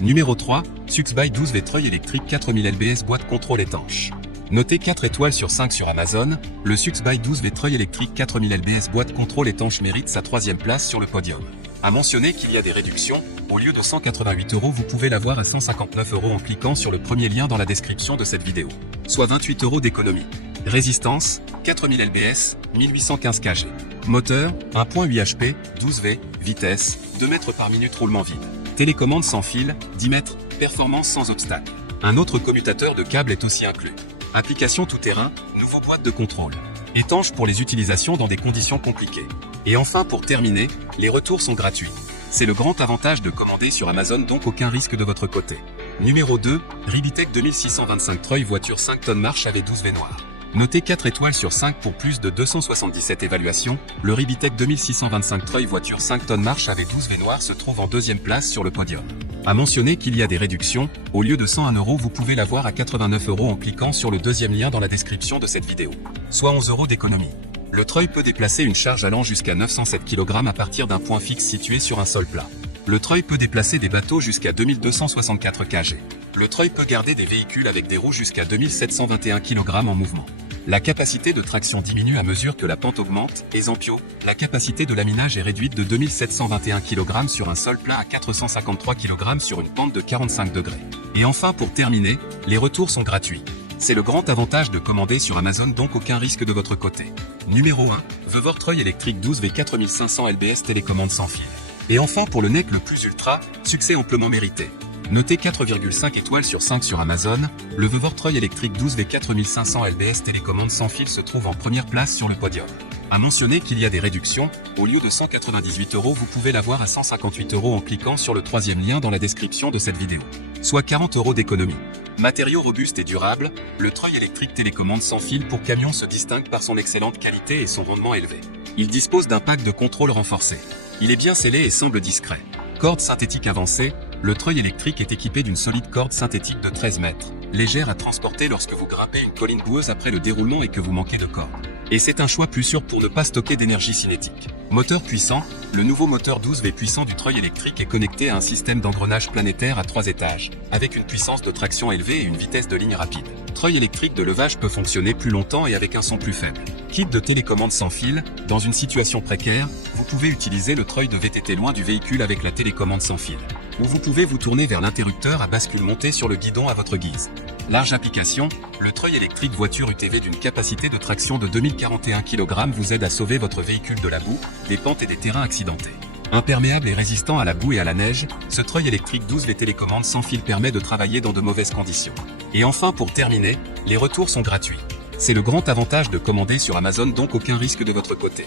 Numéro 3, Suxby 12V treuil électrique 4000 lbs boîte contrôle étanche. Noté 4 étoiles sur 5 sur Amazon, le Suxby 12V treuil électrique 4000 lbs boîte contrôle étanche mérite sa 3e place sur le podium. À mentionner qu'il y a des réductions, au lieu de 188 €, vous pouvez l'avoir à 159 € en cliquant sur le premier lien dans la description de cette vidéo. Soit 28 € d'économie. Résistance, 4000 lbs, 1815 kg. Moteur, 1.8 HP, 12V, vitesse, 2 mètres par minute roulement vide. Télécommande sans fil, 10 mètres, performance sans obstacle. Un autre commutateur de câble est aussi inclus. Application tout-terrain, nouveau boîte de contrôle. Étanche pour les utilisations dans des conditions compliquées. Et enfin pour terminer, les retours sont gratuits. C'est le grand avantage de commander sur Amazon, donc aucun risque de votre côté. Numéro 2, Ribitech 2625 treuil voiture 5 tonnes marche avec 12V noir. Noté 4 étoiles sur 5 pour plus de 277 évaluations, le Ribitech 2625 treuil voiture 5 tonnes marche avec 12V noir se trouve en 2e place sur le podium. À mentionner qu'il y a des réductions, au lieu de 101 €, vous pouvez l'avoir à 89 € en cliquant sur le deuxième lien dans la description de cette vidéo. Soit 11 € d'économie. Le treuil peut déplacer une charge allant jusqu'à 907 kg à partir d'un point fixe situé sur un sol plat. Le treuil peut déplacer des bateaux jusqu'à 2264 kg. Le treuil peut garder des véhicules avec des roues jusqu'à 2721 kg en mouvement. La capacité de traction diminue à mesure que la pente augmente, et Zampio, la capacité de laminage est réduite de 2721 kg sur un sol plat à 453 kg sur une pente de 45 degrés. Et enfin pour terminer, les retours sont gratuits. C'est le grand avantage de commander sur Amazon, donc aucun risque de votre côté. Numéro 1, Vevor treuil électrique 12V 4500 lbs télécommande sans fil. Et enfin pour le NEC le plus ultra, succès amplement mérité. Noté 4,5 étoiles sur 5 sur Amazon, le Vevor treuil électrique 12V 4500 lbs télécommande sans fil se trouve en première place sur le podium. À mentionner qu'il y a des réductions, au lieu de 198 €, vous pouvez l'avoir à 158 € en cliquant sur le 3e lien dans la description de cette vidéo. Soit 40 € d'économie. Matériaux robustes et durables, le treuil électrique télécommande sans fil pour camion se distingue par son excellente qualité et son rendement élevé. Il dispose d'un pack de contrôle renforcé. Il est bien scellé et semble discret. Corde synthétique avancée, le treuil électrique est équipé d'une solide corde synthétique de 13 mètres, légère à transporter lorsque vous grimpez une colline boueuse après le déroulement et que vous manquez de corde. Et c'est un choix plus sûr pour ne pas stocker d'énergie cinétique. Moteur puissant, le nouveau moteur 12V puissant du treuil électrique est connecté à un système d'engrenage planétaire à 3 étages, avec une puissance de traction élevée et une vitesse de ligne rapide. Treuil électrique de levage peut fonctionner plus longtemps et avec un son plus faible. Kit de télécommande sans fil, dans une situation précaire, vous pouvez utiliser le treuil de VTT loin du véhicule avec la télécommande sans fil. Ou vous pouvez vous tourner vers l'interrupteur à bascule monté sur le guidon à votre guise. Large application, le treuil électrique voiture UTV d'une capacité de traction de 2041 kg vous aide à sauver votre véhicule de la boue, des pentes et des terrains accidentés. Imperméable et résistant à la boue et à la neige, ce treuil électrique 12V télécommande sans fil permet de travailler dans de mauvaises conditions. Et enfin pour terminer, les retours sont gratuits. C'est le grand avantage de commander sur Amazon, donc aucun risque de votre côté.